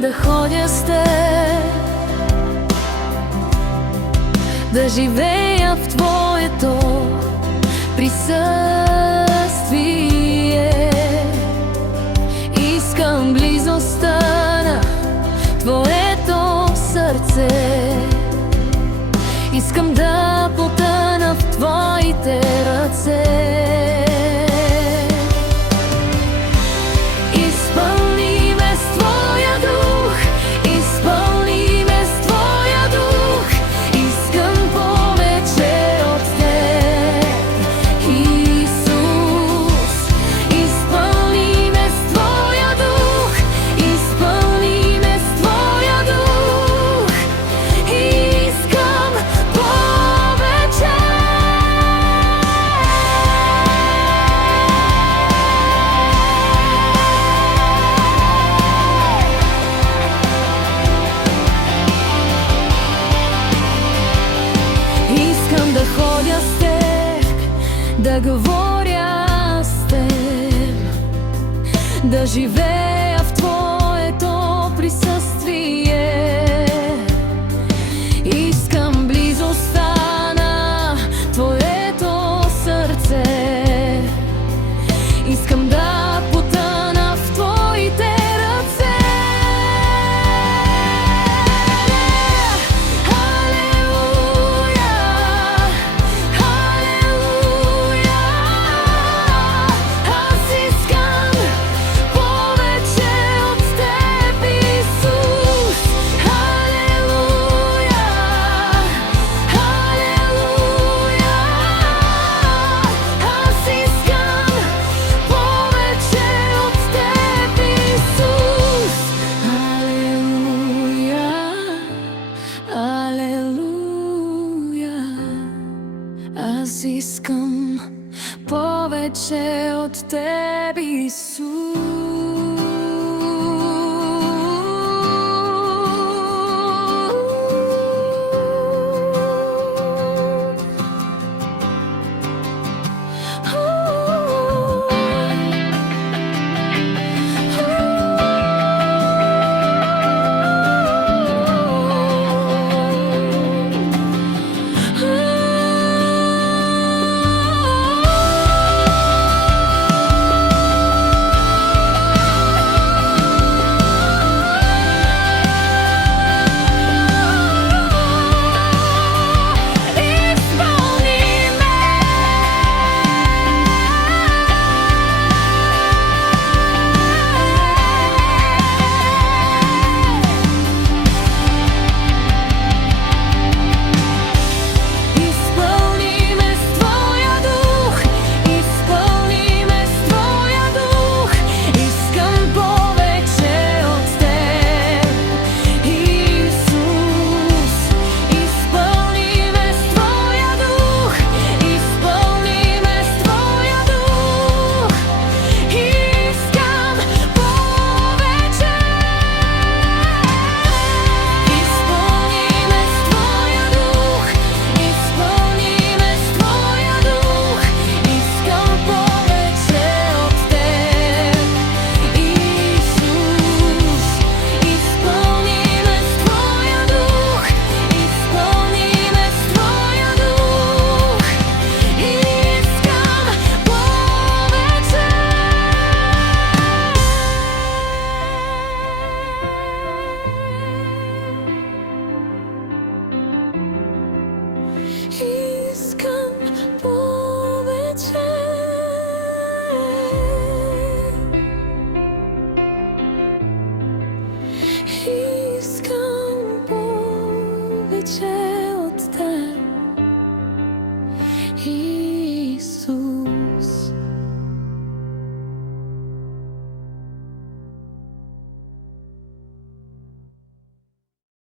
Искам да ходя с теб, да живея в Твоето присъствие. Искам близостта на Твоето сърце. Искам да потъна в Твоите ръце. Изпълни ме с Твоя дух, изпълни ме с Твоя дух. Искам повече от Теб, Исус. Изпълни ме с Твоя дух, изпълни ме с Твоя дух. Искам повече. Искам да ходя с Теб, да говоря с Теб, да живея в Твоето присъствие. Искам близостта на Твоето сърце. Искам да потъна в Твоите ръце. Халелуя, халелуя. Аз искам повече от Теб, Исус. Халелуя, халелуя. Аз искам повече от Теб, Исус. Алелуя, алелуя. Аз искам повече от Теб, Исус.